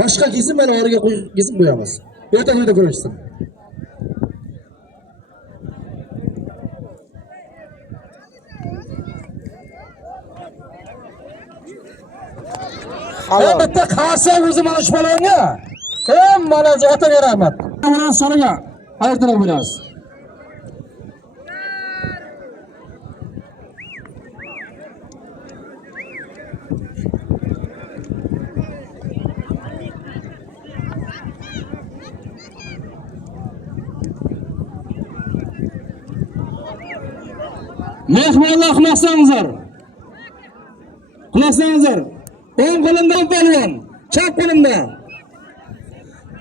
Boshqa kesim mana origa kesim qo'yamiz. Erta to'yda ko'rishsin. Bitta qarsa o'zi mana shu balonga. Mana zotaga rahmat. Mana soniga aytib qo'yamiz. Mehmonlar quloqsangizlar. Quloqsangizlar. O'ng qo'limdan polvon, chap qo'limdan.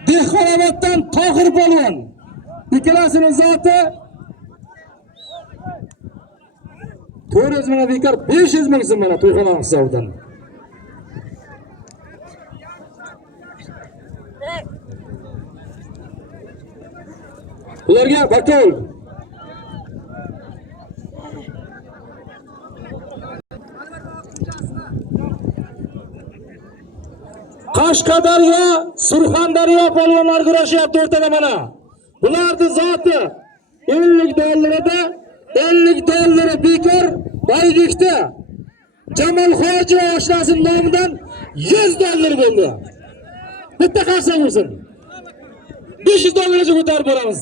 Dehqonoboddan Tohir polvon. Ikkalasining zoti 400 ming bekor 500 ming so'm mana to'yxona hisobidan. Ularga bakol. Qashqadaryo, Surxondaryo polvonlar kurashyapti o'rtada mana. Bularning zoti 50 dollarida 50 dollari bekor boylikda. Jamol Hoji oshnasining nomidan 100 dollar bo'ldi. Bitta qarsa bo'lsin. 500 dollarga ko'tarib boramiz.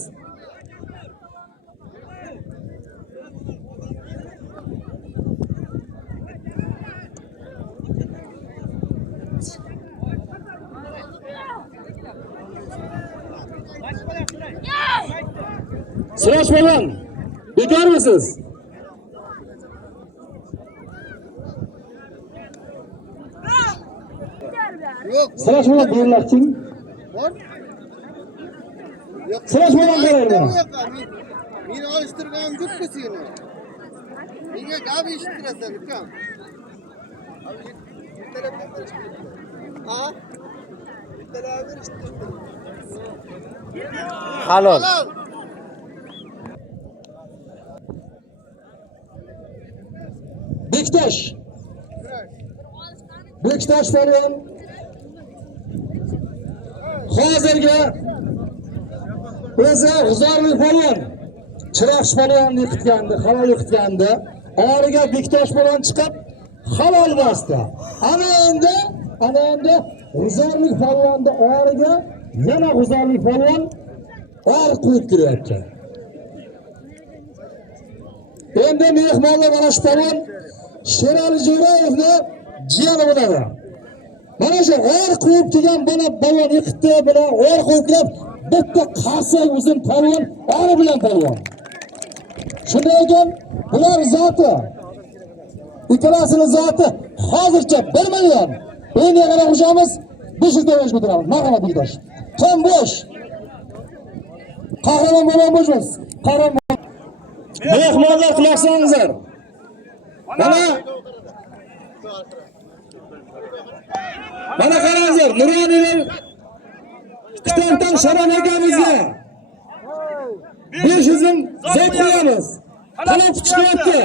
Sirash polvon, bekormisiz? Yo'q. Sirash polvon deyillarchi? Bor. Yo'q. Sirash polvon qaraydi. Meni olishtirganim yo'q-ku seni. Menga gap eshitirasan, ukam. Ha? Bittalar eshittirdim. Halol. Bektash polvon hozirga o'zi G'uzorli polvon Chiroqchi polvonni yiqitgandi, halol yiqitgandi. Origa Bektash polvon chiqib halol bosdi. Ana endi G'uzorli polvonni origa yana G'uzorli polvon or qo'yib kiryapti. Endi mehmonlar mana shu polvon Sherali Jo'rayevni jiyani bo'ladi. Mana shu or qo'yib kelgan balon yiqitdi bilan or qo'yib bitta qarsak uzun polvon ori bilan polvon. Shunday ekan, bular zoti ikkalasining zoti hozircha 1 million. Endi yana qo'shamiz 500 dollar ko'taramiz. Marhamat Bektash. Kim bo'sh? Qahramon bo'lgan bo'shmiz. Qahramon. Mehmonlar quloqsangizlar. Mana qarangizlar, Nuroniylar kitobdan Sharof akamizga 500 ming zot qo'yamiz. Talab chiqyapti.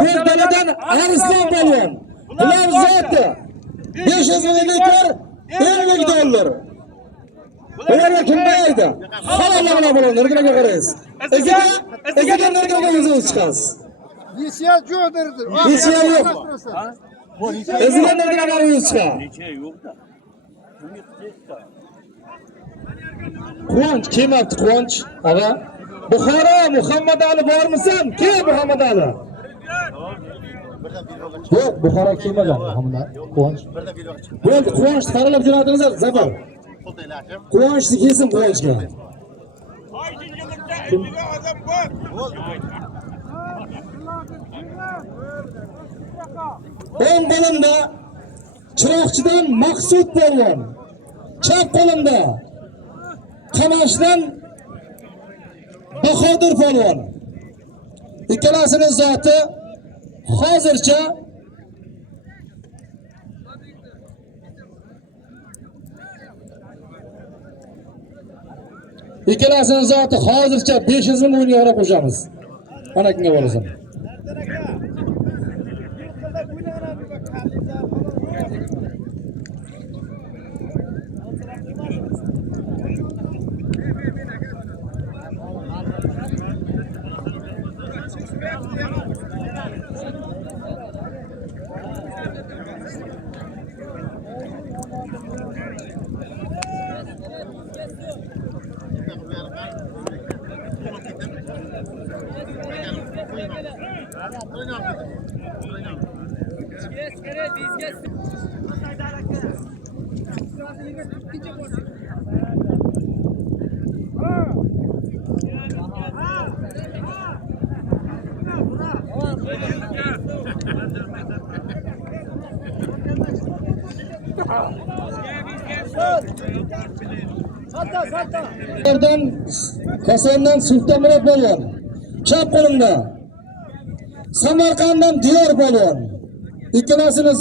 Ko'rdaladan Arslon polvon. Bular zoti 500 ming bekor 50 dollar. Ularga kim beradi? Halollar bilan bo'ladi. Nega qaraysiz? Eziga nega o'zingiz chiqasiz? Yesiya jo'dirdi. Yesiya yo'q. Eziga nega o'zingiz chiqasiz? Necha yo'q-da. Quvonch kelmabdi, Quvonch. Ava. Buxoro Muhammad Ali bormisan? Kel Muhammad Ali. Yo'q, Buxoro kelmagan Muhammad Ali. Quvonch. Bo'ldi, Quvonch qaralab jo'natdingizlar, Zafar. Quvonchni kelsin Quvonchga. O'ng qo'limda Chiroqchidan Maqsud polvon. Chap qo'limda Qamashdan Bahodir polvon. Ikkalasining zoti hozircha ikkalasining zoti hozircha 500 ming o'yinga qarab qo'shamiz. Mana kimga bo'lasan? Oradan Kosondan Sultonmurod polvon. Chap qo'limda. Samarqanddan Diyor polvon. Ikkalasini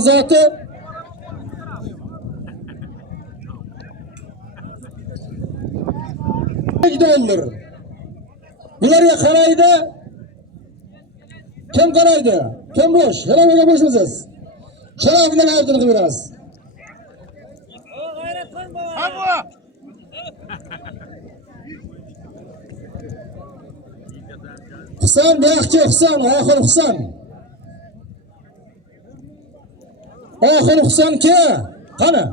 zoti $1 Bularga qaraydi. Kim qaraydi? Kim bo'sh? Haramoga bo'shmisiz? Sharafini berdirib berasiz. Husan buyoqchi Husan, oxir Husan. Oxir Husan ke? Qani?